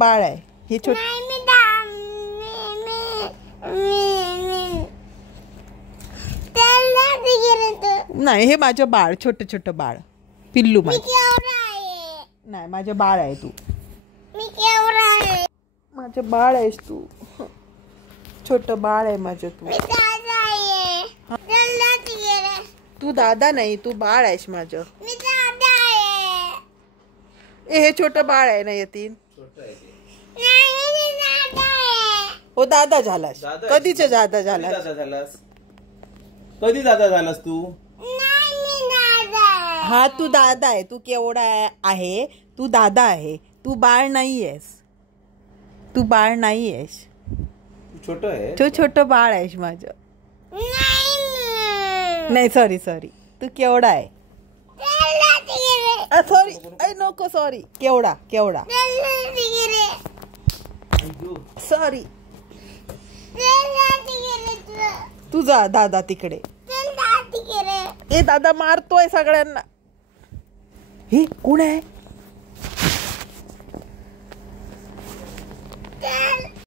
बाळ आहे हे छोट नाही हे माझं बाळ छोटं छोटं बाळ पिल्लू नाही माझं बाळ आहे तू माझं बाळ आहेस तू छोटं बाळ आहे माझं तू दादा नाही तू बाळ आहेस माझं हे छोटं बाळ आहे ना यतीन हो दादा झालास कधीच दादा झालास कधी दादा झालास तू हा तू दादा आहे तू केवढा आहे तू दादा आहे तू बाळ नाही आहेस तू बाळ नाही आहेस छोट आहे तू छोटं बाळ आहेस माझं नाही सॉरी सॉरी तू केवढा आहे सॉरी नको सॉरी केवढा केवढा सॉरी तुझा दादा तिकडे ए दादा मारतोय सगळ्यांना हे कोण आहे